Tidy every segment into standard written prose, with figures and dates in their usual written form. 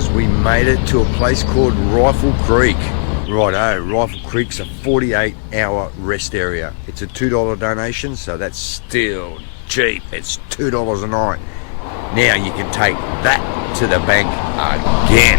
clampers, we made it to a place called Rifle Creek. Righto, Rifle Creek's a 48-hour rest area. It's a $2 donation, so that's still cheap. It's $2 a night. Now you can take that to the bank again.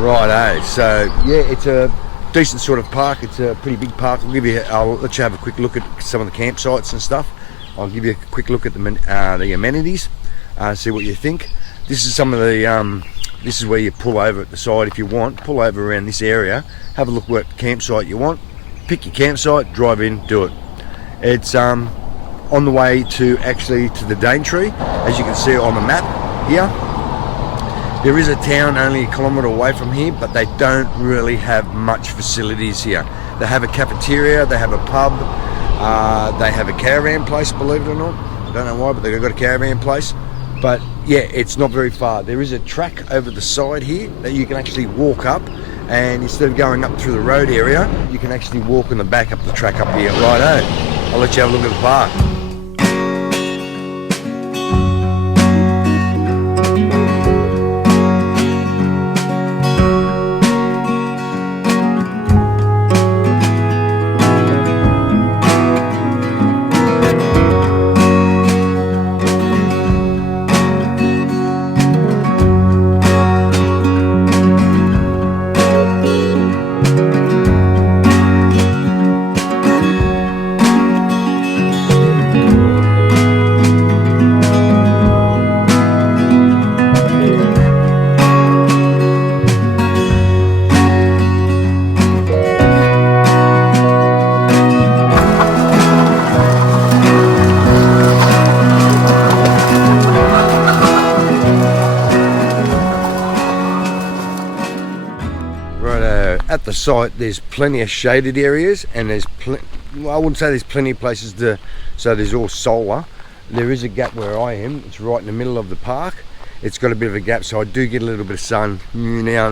Righto, so yeah, it's a decent sort of park. It's a pretty big park. I'll let you have a quick look at some of the campsites and stuff. I'll give you a quick look at the amenities, see what you think. This is some of the, this is where you pull over at the side if you want. Pull over around this area, have a look what campsite you want, pick your campsite, drive in, do it. It's on the way to the Daintree, as you can see on the map here. There is a town only a kilometre away from here, but they don't really have much facilities here. They have a cafeteria, they have a pub, they have a caravan place, believe it or not. I don't know why, but they've got a caravan place. But yeah, it's not very far. There is a track over the side here that you can actually walk up, and instead of going up through the road area, you can actually walk in the back up the track up here. Righto, I'll let you have a look at the park. At the site, there's plenty of shaded areas, and there's I wouldn't say there's plenty of places so there's all solar. There is a gap where I am. It's right in the middle of the park. It's got a bit of a gap, so I do get a little bit of sun now,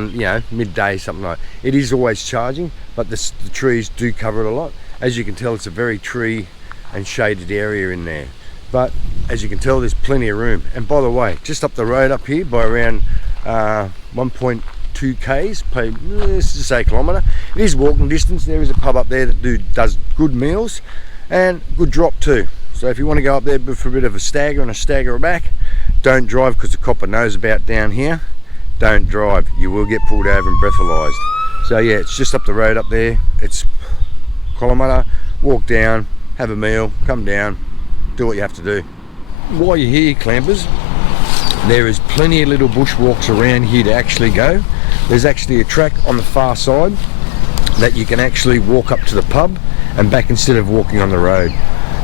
midday, something like that. It is always charging, but the trees do cover it a lot. As you can tell, it's a very tree and shaded area in there. But as you can tell, there's plenty of room. And by the way, just up the road up here by around 1.2 k's, let's just say a kilometre, it is walking distance. There is a pub up there that does good meals and good drop too. So if you want to go up there for a bit of a stagger and a stagger back, don't drive, because the copper knows about down here. Don't drive, you will get pulled over and breathalyzed. So yeah, it's just up the road up there. It's a kilometre, walk down, have a meal, come down, do what you have to do. While you're here, clampers, there is plenty of little bushwalks around here to actually go. There's actually a track on the far side that you can actually walk up to the pub and back instead of walking on the road.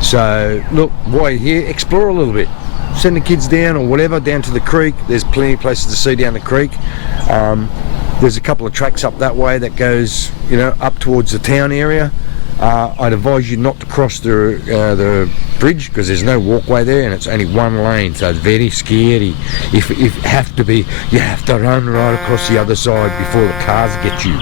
So look, while you're here, explore a little bit. Send the kids down or whatever, down to the creek. There's plenty of places to see down the creek. There's a couple of tracks up that way that goes, up towards the town area. I'd advise you not to cross the bridge, because there's no walkway there and it's only one lane, so it's very scary. If have to be, you have to run right across the other side before the cars get you.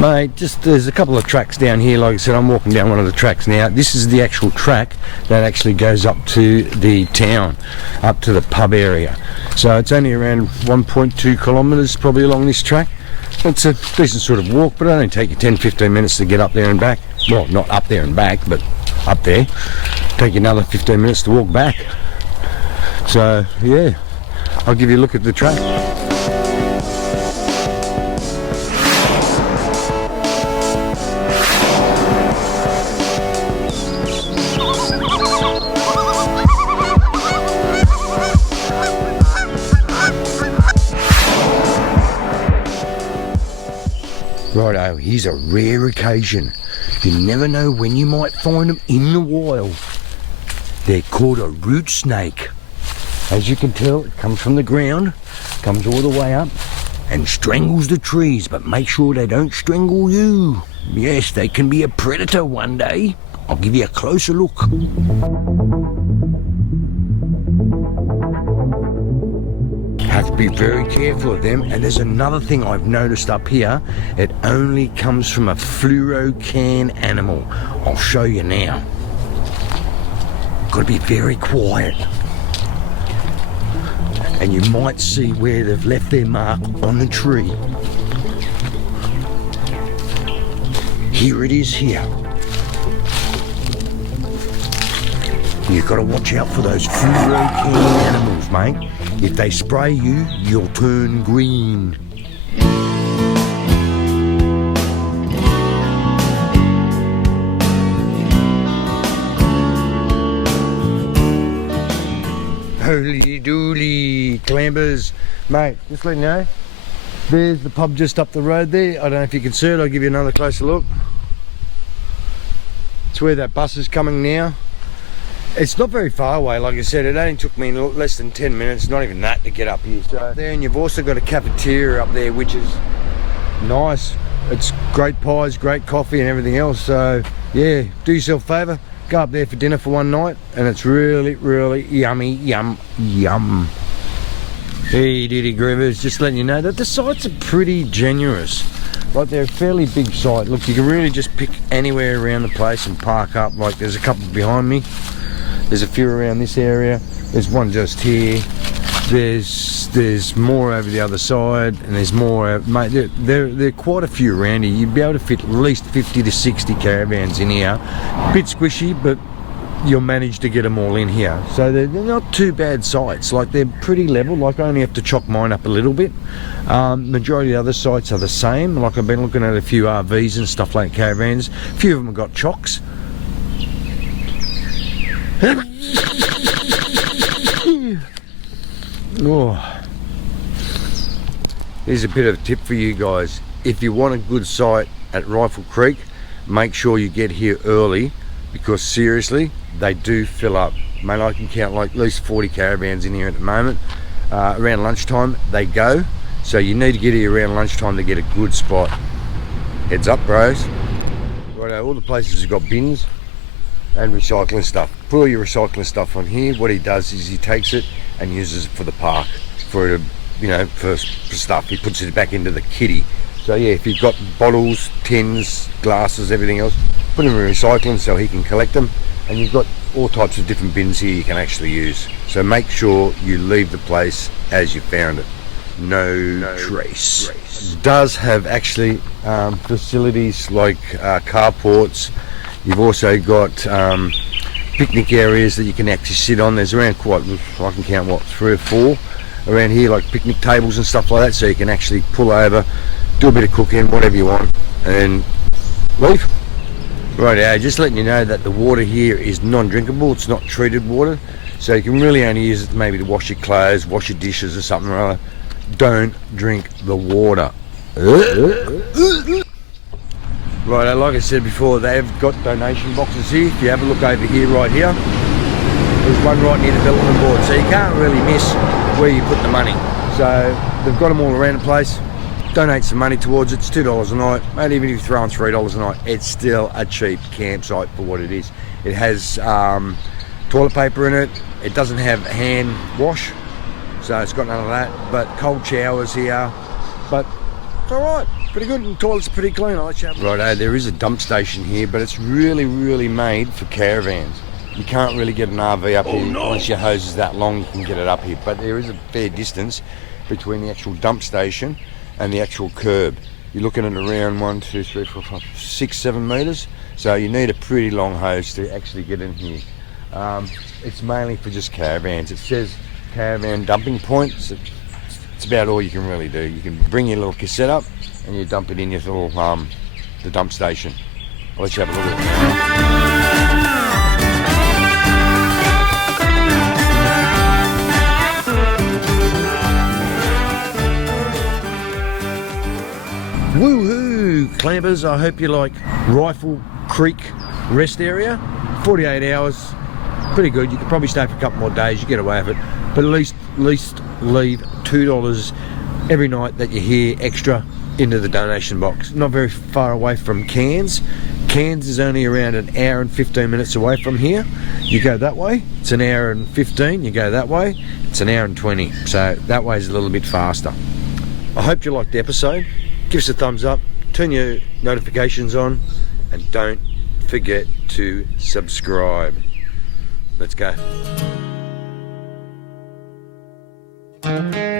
Mate, there's a couple of tracks down here. Like I said, I'm walking down one of the tracks now. This is the actual track that actually goes up to the town, up to the pub area. So it's only around 1.2 kilometres probably along this track. It's a decent sort of walk, but it'll only take you 10-15 minutes to get up there and back. Well, not up there and back, but up there. Take you another 15 minutes to walk back. So yeah, I'll give you a look at the track. Righto, here's a rare occasion. You never know when you might find them in the wild. They're called a root snake. As you can tell, it comes from the ground, comes all the way up and strangles the trees, but make sure they don't strangle you. Yes, they can be a predator one day. I'll give you a closer look. Have to be very careful of them. And there's another thing I've noticed up here. It only comes from a fluorocan animal. I'll show you now. Got to be very quiet. and you might see where they've left their mark on the tree. Here it is here. You've got to watch out for those fluoro-can animals, mate. If they spray you, you'll turn green. Holy dooly, clambers. Mate, just letting you know, there's the pub just up the road there. I don't know if you can see it, I'll give you another closer look. It's where that bus is coming now. It's not very far away, like I said, it only took me less than 10 minutes, not even that, to get up here. So there, and you've also got a cafeteria up there, which is nice. It's great pies, great coffee and everything else. So yeah, do yourself a favour, go up there for dinner for one night, and it's really, really yummy, yum. Hey Diddy Groovers, just letting you know that the sites are pretty generous. Like, they're a fairly big site. Look, you can really just pick anywhere around the place and park up. Like, there's a couple behind me. There's a few around this area. There's one just here. There's more over the other side, and there's more. Mate, there are quite a few around here. You'd be able to fit at least 50 to 60 caravans in here. A bit squishy, but you'll manage to get them all in here. So they're not too bad sites. Like, they're pretty level. Like, I only have to chock mine up a little bit. Majority of the other sites are the same. Like, I've been looking at a few RVs and stuff like caravans. A few of them have got chocks. Oh. Here's a bit of a tip for you guys. If you want a good site at Rifle Creek, make sure you get here early, because seriously, they do fill up. Mate, I can count like at least 40 caravans in here at the moment. Around lunchtime they go, so you need to get here around lunchtime to get a good spot. Heads up, bros. Right, all the places have got bins and recycling stuff. Put all your recycling stuff on here. What he does is he takes it and uses it for the park, for stuff. He puts it back into the kitty. So yeah, if you've got bottles, tins, glasses, everything else, put them in recycling so he can collect them. And you've got all types of different bins here you can actually use. So make sure you leave the place as you found it. No trace. It does have actually facilities like carports. You've also got picnic areas that you can actually sit on. There's around I can count what, 3 or 4 around here, like picnic tables and stuff like that, so you can actually pull over, do a bit of cooking, whatever you want, and leave. Right, just letting you know that the water here is non-drinkable. It's not treated water, so you can really only use it maybe to wash your clothes, wash your dishes or something or other. Don't drink the water. Right, like I said before, they've got donation boxes here. If you have a look over here, right here, there's one right near the development board, so you can't really miss where you put the money. So they've got them all around the place. Donate some money towards it. It's $2 a night. Mate, even if you throw in $3 a night, it's still a cheap campsite for what it is. It has toilet paper in it. It doesn't have hand wash, so it's got none of that. But cold showers here. But it's all right. Pretty good, and the toilets are pretty clean. Righto, there is a dump station here, but it's really, really made for caravans. You can't really get an RV up here unless your hose is that long. You can get it up here, but there is a fair distance between the actual dump station and the actual curb. You're looking at around 1, 2, 3, 4, 5, 6, 7 metres. So you need a pretty long hose to actually get in here. It's mainly for just caravans. It says caravan dumping points. It's about all you can really do. You can bring your little cassette up and you dump it in your little the dump station. I'll let you have a look at it. Woohoo, clampers! I hope you like Rifle Creek rest area. 48 hours, pretty good. You could probably stay for a couple more days. You get away with it, but at least leave $2 every night that you're here extra into the donation box. Not very far away from Cairns. Cairns is only around an hour and 15 minutes away from here. You go that way, it's an hour and 15. You go that way, it's an hour and 20. So that way is a little bit faster. I hope you liked the episode. Give us a thumbs up, turn your notifications on, and don't forget to subscribe. Let's go. Bye.